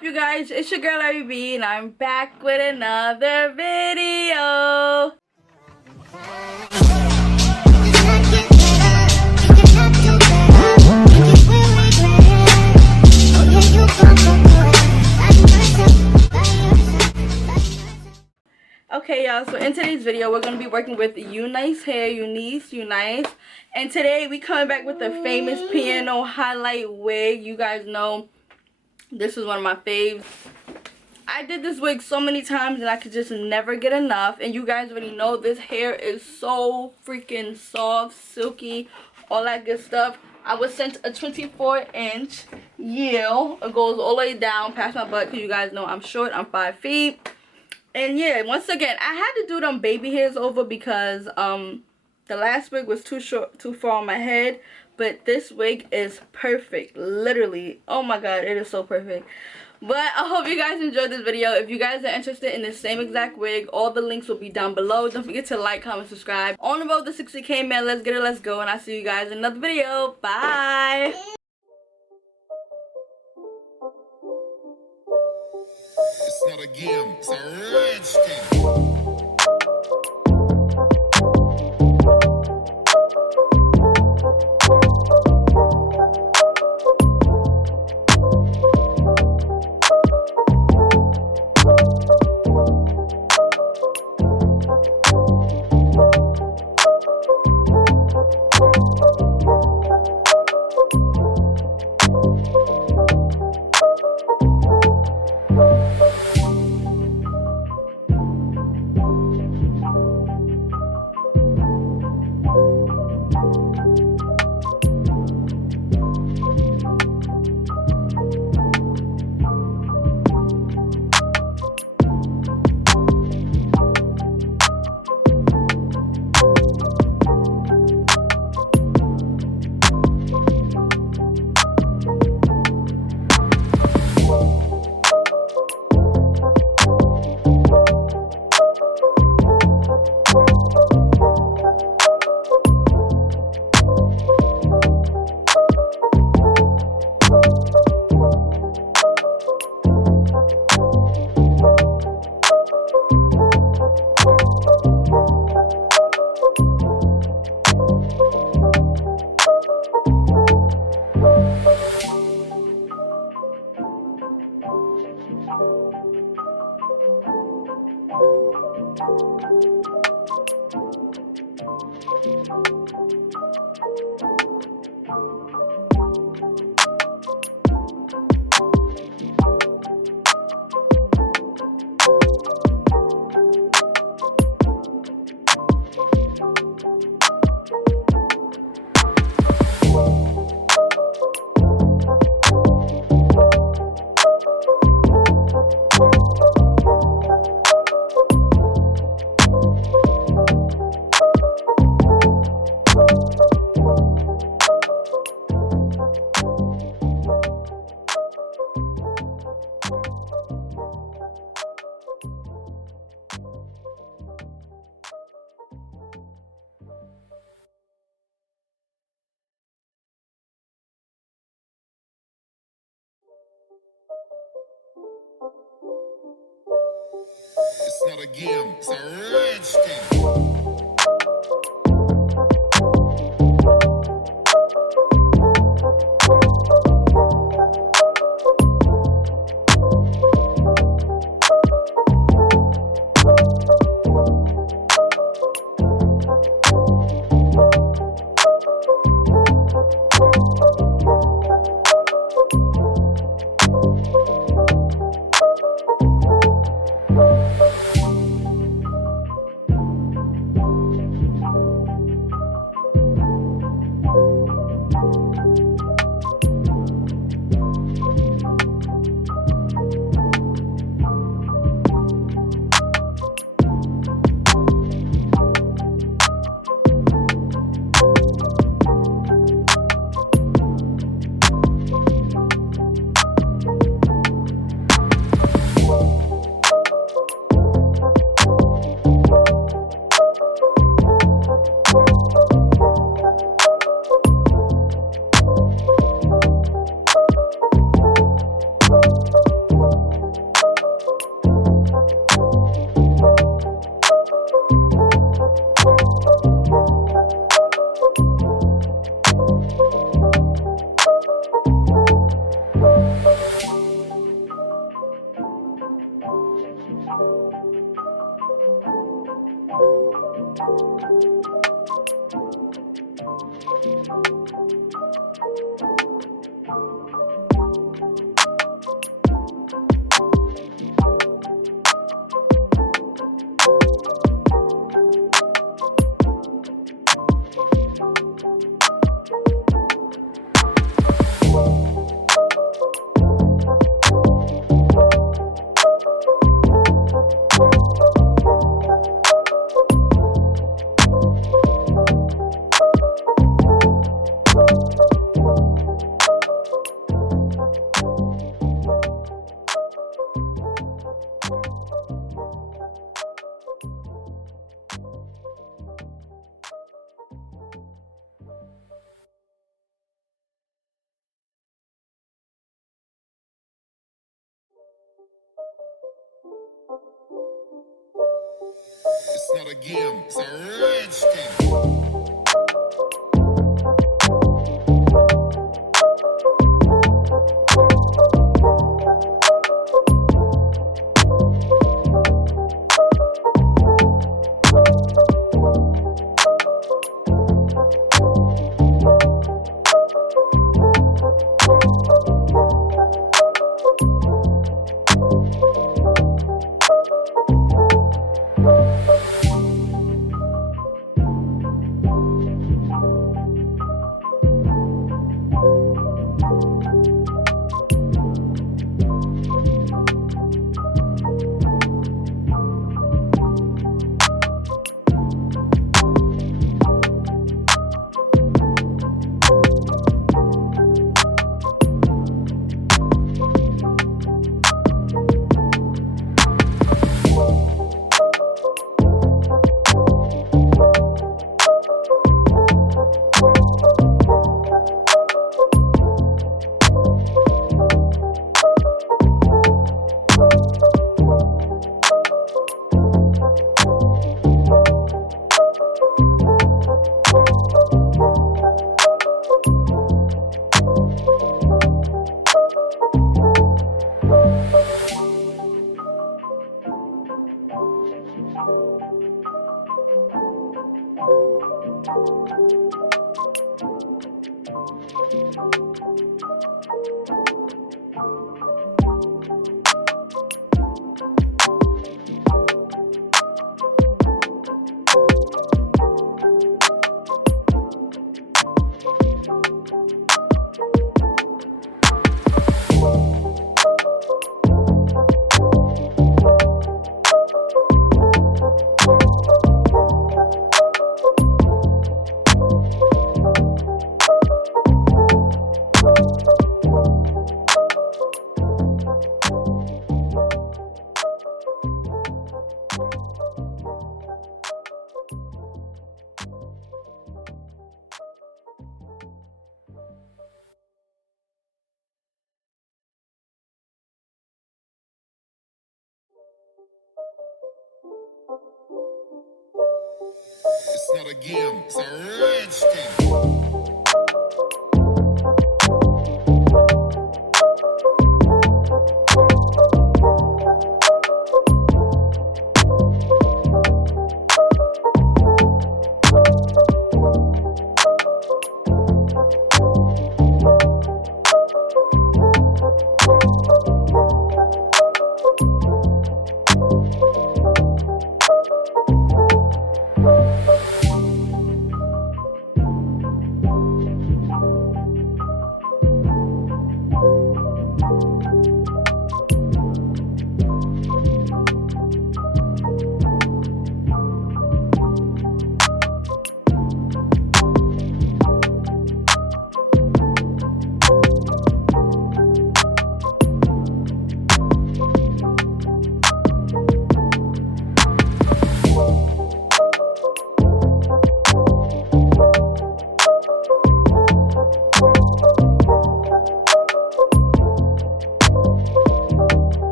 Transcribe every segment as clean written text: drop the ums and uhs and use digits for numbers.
up, you guys? It's your girl ARIE and I'm back with another video. Okay, y'all, so in today's video we're going to be working with Unice hair, Unice, and today we coming back with the famous piano highlight wig. You guys know this is one of my faves. I did this wig so many times and I could just never get enough, and you guys already know this hair is so freaking soft, silky, all that good stuff. I was sent a 24-inch Yale. It goes all the way down past my butt because you guys know I'm short, I'm 5 feet. And yeah, once again, I had to do them baby hairs over because the last wig was too far on my head. But this wig is perfect, literally. Oh my god, it is so perfect. But I hope you guys enjoyed this video. If you guys are interested in the same exact wig, all the links will be down below. Don't forget to like, comment, subscribe. On the road to 60K, man. Let's get it, let's go. And I'll see you guys in another video. Bye. It's not a game, it's a rich thing. It's not a game, it's a rich thing. not a game, it's a rich thing. It's not a game, it's a rich thing.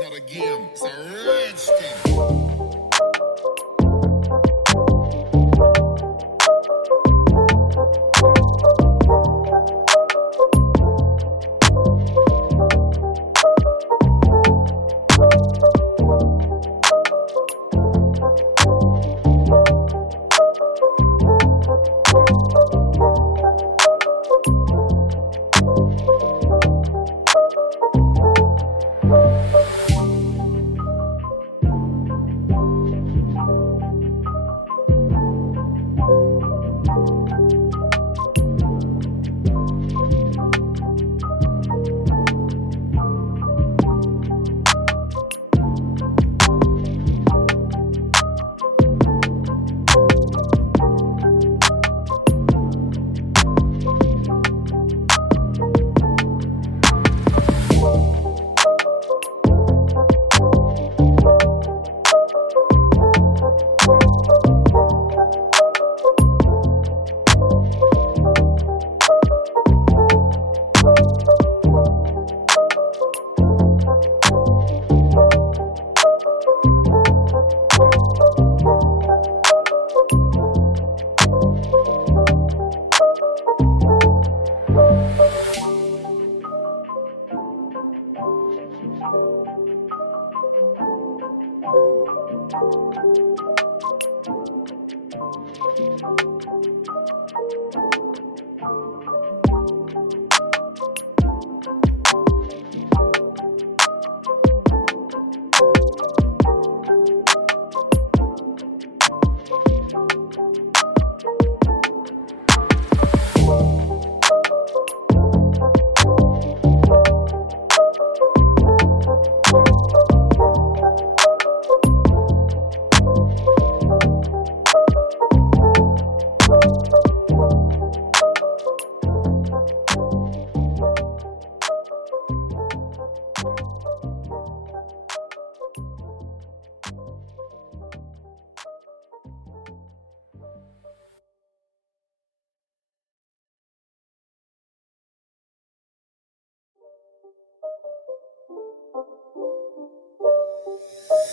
not a game, it's a rich thing.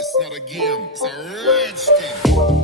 It's not a game, it's a rich thing.